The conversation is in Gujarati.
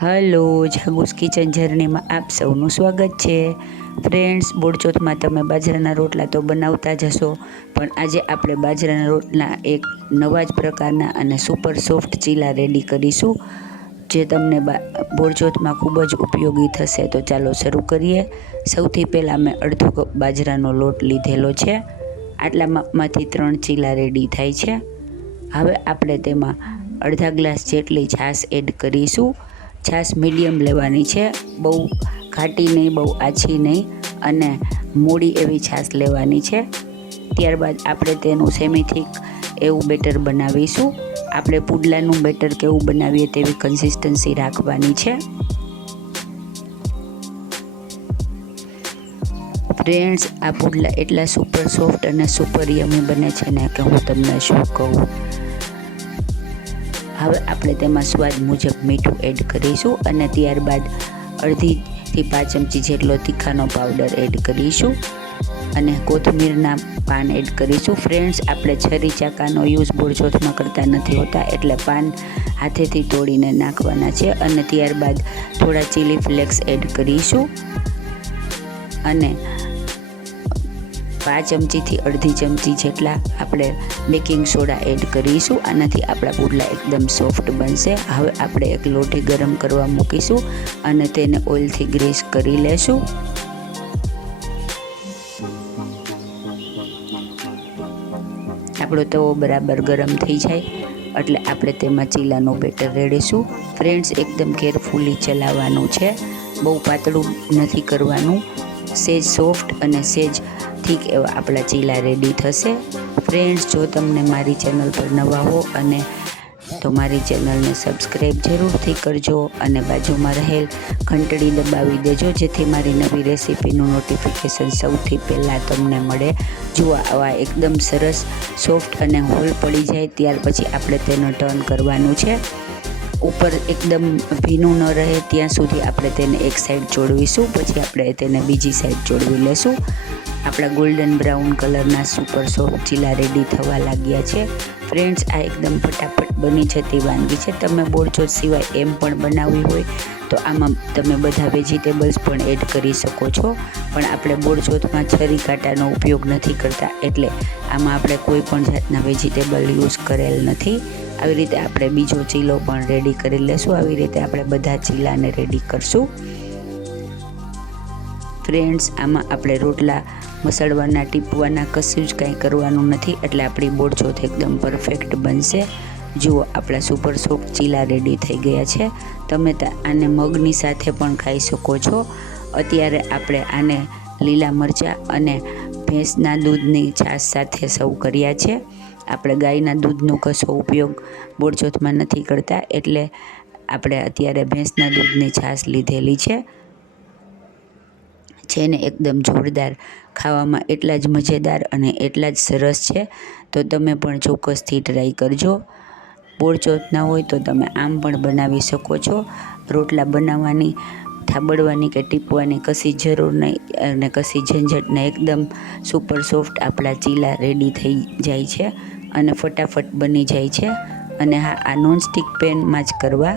હલો જાગુસ કિચન જર્નીમાં આપ સૌનું સ્વાગત છે. ફ્રેન્ડ્સ, બોડચોથમાં તમે બાજરાના રોટલા તો બનાવતા જ હશો, પણ આજે આપણે બાજરાના રોટલા એક નવા જ પ્રકારના અને સુપર સોફ્ટ ચીલા રેડી કરીશું, જે તમને બોડચોથમાં ખૂબ જ ઉપયોગી થશે. તો ચાલો શરૂ કરીએ. સૌથી પહેલાં મેં અડધો કપ બાજરાનો લોટ લીધેલો છે. આટલા માપમાંથી ત્રણ ચીલા રેડી થાય છે. હવે આપણે તેમાં અડધા ગ્લાસ જેટલી છાશ એડ કરીશું. છાશ મીડિયમ લેવાની છે. બહુ ઘાટી નહીં, બહુ આછી નહીં અને મૂડી એવી છાશ લેવાની છે. ત્યારબાદ આપણે તેનું સેમિથિક એવું બેટર બનાવીશું. આપણે પુડલાનું બેટર કેવું બનાવીએ તેવી કન્સિસ્ટન્સી રાખવાની છે. ફ્રેન્ડ્સ આ પુડલા એટલા સુપર સોફ્ટ અને સુપર યમી બને છે ને કે હું તમને શું કહું? હવે આપણે તેમાં સ્વાદ મુજબ મીઠું એડ કરીશું અને ત્યારબાદ અડધીથી પાંચ ચમચી જેટલો તીખાનો પાવડર એડ કરીશું અને કોથમીરના પાન એડ કરીશું. ફ્રેન્ડ્સ આપણે છરી ચાકાનો યુઝ બોરજોથમાં કરતા નથી હોતા, એટલે પાન હાથેથી તોડીને નાખવાના છે અને ત્યારબાદ થોડા ચીલી ફ્લેક્સ એડ કરીશું. અને પાંચ ચમચીથી અડધી ચમચી જેટલા આપણે બેકિંગ સોડા એડ કરીશું. આનાથી આપણા પુડલા એકદમ સોફ્ટ બનશે. હવે આપણે એક લોટી ગરમ કરવા મૂકીશું અને તેને ઓઇલથી ગ્રીસ કરી લેશું. આપણો તવો બરાબર ગરમ થઈ જાય એટલે આપણે તેમાં ચીલાનું બેટર રેડીશું. ફ્રેન્ડ્સ એકદમ કેરફુલી ચલાવવાનું છે. બહુ પાતળું નથી કરવાનું. સેજ સોફ્ટ અને સેજ થીક એવા આપણા ચીલા રેડી થશે. ફ્રેન્ડ્સ જો તમને મારી ચેનલ પર નવા હો અને તો મારી ચેનલને સબસ્ક્રાઈબ જરૂરથી કરજો અને બાજુમાં રહેલ ઘંટડી દબાવી દેજો, જેથી મારી નવી રેસીપીનું નોટિફિકેશન સૌથી પહેલાં તમને મળે. જુઓ આવા એકદમ સરસ સોફ્ટ અને હોલ પડી જાય, ત્યાર પછી આપણે તેનો ટર્ન કરવાનું છે. ઉપર એકદમ ભીનું ન રહે, ત્યાં સુધી આપણે તેને એક સાઈડ જોડવીશું, પછી આપણે તેને બીજી સાઈડ જોડવી લેશું. આપણા ગોલ્ડન બ્રાઉન કલરના સુપર સોફ્ટ ચીલા રેડી થવા લાગ્યા છે. ફ્રેન્ડ્સ આ એકદમ ફટાફટ બની જતી વાનગી છે. તમે બોળચોટ સિવાય એમ પણ બનાવવી હોય તો આમાં તમે બધા વેજીટેબલ્સ પણ એડ કરી શકો છો. પણ આપણે બોરજોથમાં છરી કાંટાનો ઉપયોગ નથી કરતા એટલે આમાં આપણે કોઈ પણ જાતના વેજીટેબલ યુઝ કરેલ નથી. આવી રીતે આપણે બીજો ચીલો પણ રેડી કરી લેશું. આવી રીતે આપણે બધા ચીલાને રેડી કરશું. ફ્રેન્ડ્સ આમાં આપણે રોટલા, મસળવાના, ટીપવાના, કશું જ કાંઈ કરવાનું નથી. એટલે આપણી બોરચોથ એકદમ પરફેક્ટ બનશે. જુઓ, આપણા સુપર સોફ્ટ ચીલા રેડી થઈ ગયા છે. તમે આને મગની સાથે પણ ખાઈ શકો છો. અત્યારે આપણે આને લીલા મરચાં અને ભેંસના દૂધની છાશ સાથે સર્વ કર્યા છે. આપણે ગાયના દૂધનો કશો ઉપયોગ બોરચોથમાં નથી કરતા. એટલે આપણે અત્યારે ભેંસના દૂધની છાશ લીધેલી છે. જેને એકદમ જોરદાર ખાવામાં એટલા જ મજેદાર અને એટલા જ સરસ છે. તો તમે પણ ચોક્કસથી ટ્રાય કરજો. બોળચોથ ના હોય તો તમે આમ પણ બનાવી શકો છો. રોટલા બનાવવાની, થાબડવાની કે ટીપવાની કશી જરૂર નહીં અને કશી ઝંઝટ નહીં એકદમ સુપર સોફ્ટ આપણા ચીલા રેડી થઈ જાય છે અને ફટાફટ બની જાય છે. અને હા, આ નોનસ્ટિક પેનમાં જ કરવા.